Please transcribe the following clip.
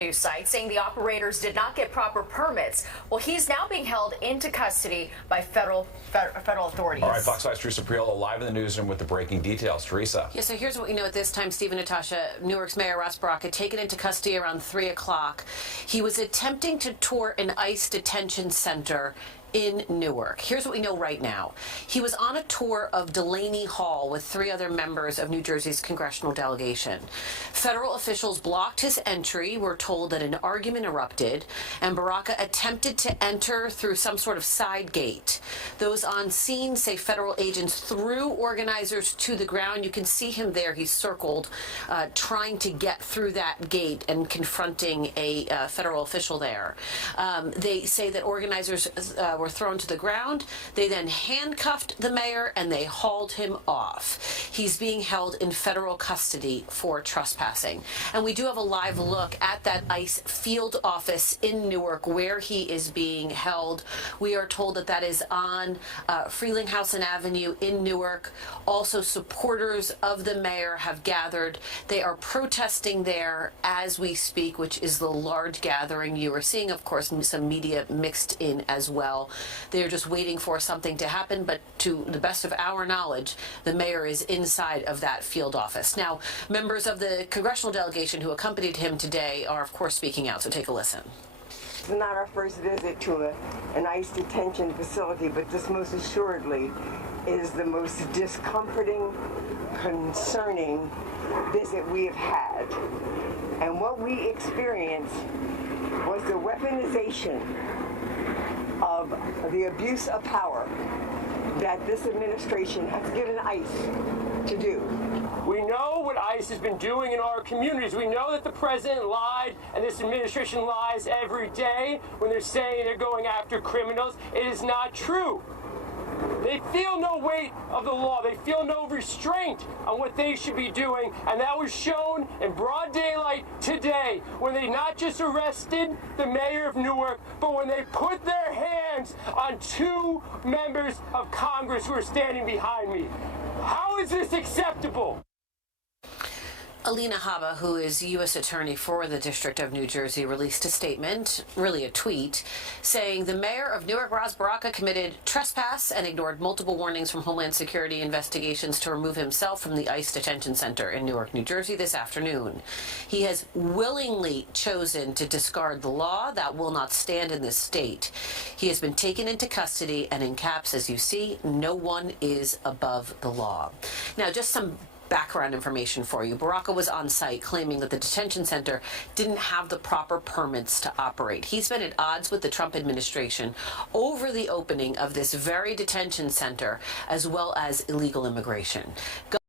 news site saying the operators did not get proper permits. Well, he's now being held into custody by federal authorities. All right, Fox 5's Teresa Priolo live in the newsroom with the breaking details. Teresa. Yeah, so here's what we know at this time. Steve and Natasha, Newark's Mayor Ross Baraka taken into custody around 3 o'clock. He was attempting to tour an ICE detention center in Newark. Here's what we know right now. He was on a tour of Delaney Hall with 3 other members of New Jersey's congressional delegation. Federal officials blocked his entry. We're told that an argument erupted, and Baraka attempted to enter through some sort of side gate. Those on scene say federal agents threw organizers to the ground. You can see him there. He's circled, trying to get through that gate and confronting a federal official there. They say that organizers were thrown to the ground. They then handcuffed the mayor and they hauled him off. He's being held in federal custody for trespassing. And we do have a live look at that ICE field office in Newark where he is being held. We are told that that is on Frelinghuysen Avenue in Newark. Also, supporters of the mayor have gathered. They are protesting there as we speak, which is the large gathering. You are seeing, of course, some media mixed in as well. They're just waiting for something to happen, but to the best of our knowledge, the mayor is inside of that field office. Now, members of the congressional delegation who accompanied him today are, of course, speaking out, so take a listen. It's not our first visit to an ICE detention facility, but this most assuredly is the most discomforting, concerning visit we have had. And what we experienced was the weaponization of the abuse of power that this administration has given ICE to do. We know what ICE has been doing in our communities. We know that the president lied and this administration lies every day when they're saying they're going after criminals. It is not true. They feel no weight of the law. They feel no restraint on what they should be doing, and that was shown in broad daylight today when they not just arrested the mayor of Newark, but when they put their hands on 2 members of Congress who are standing behind me. How is this acceptable? Alina Habba, who is U.S. Attorney for the District of New Jersey, released a statement, really a tweet, saying the mayor of Newark, Ross Baraka, committed trespass and ignored multiple warnings from Homeland Security investigations to remove himself from the ICE detention center in Newark, New Jersey this afternoon. He has willingly chosen to discard the law that will not stand in this state. He has been taken into custody, and in caps, as you see, no one is above the law. Now, just some background information for you. Baraka was on site claiming that the detention center didn't have the proper permits to operate. He's been at odds with the Trump administration over the opening of this very detention center, as well as illegal immigration.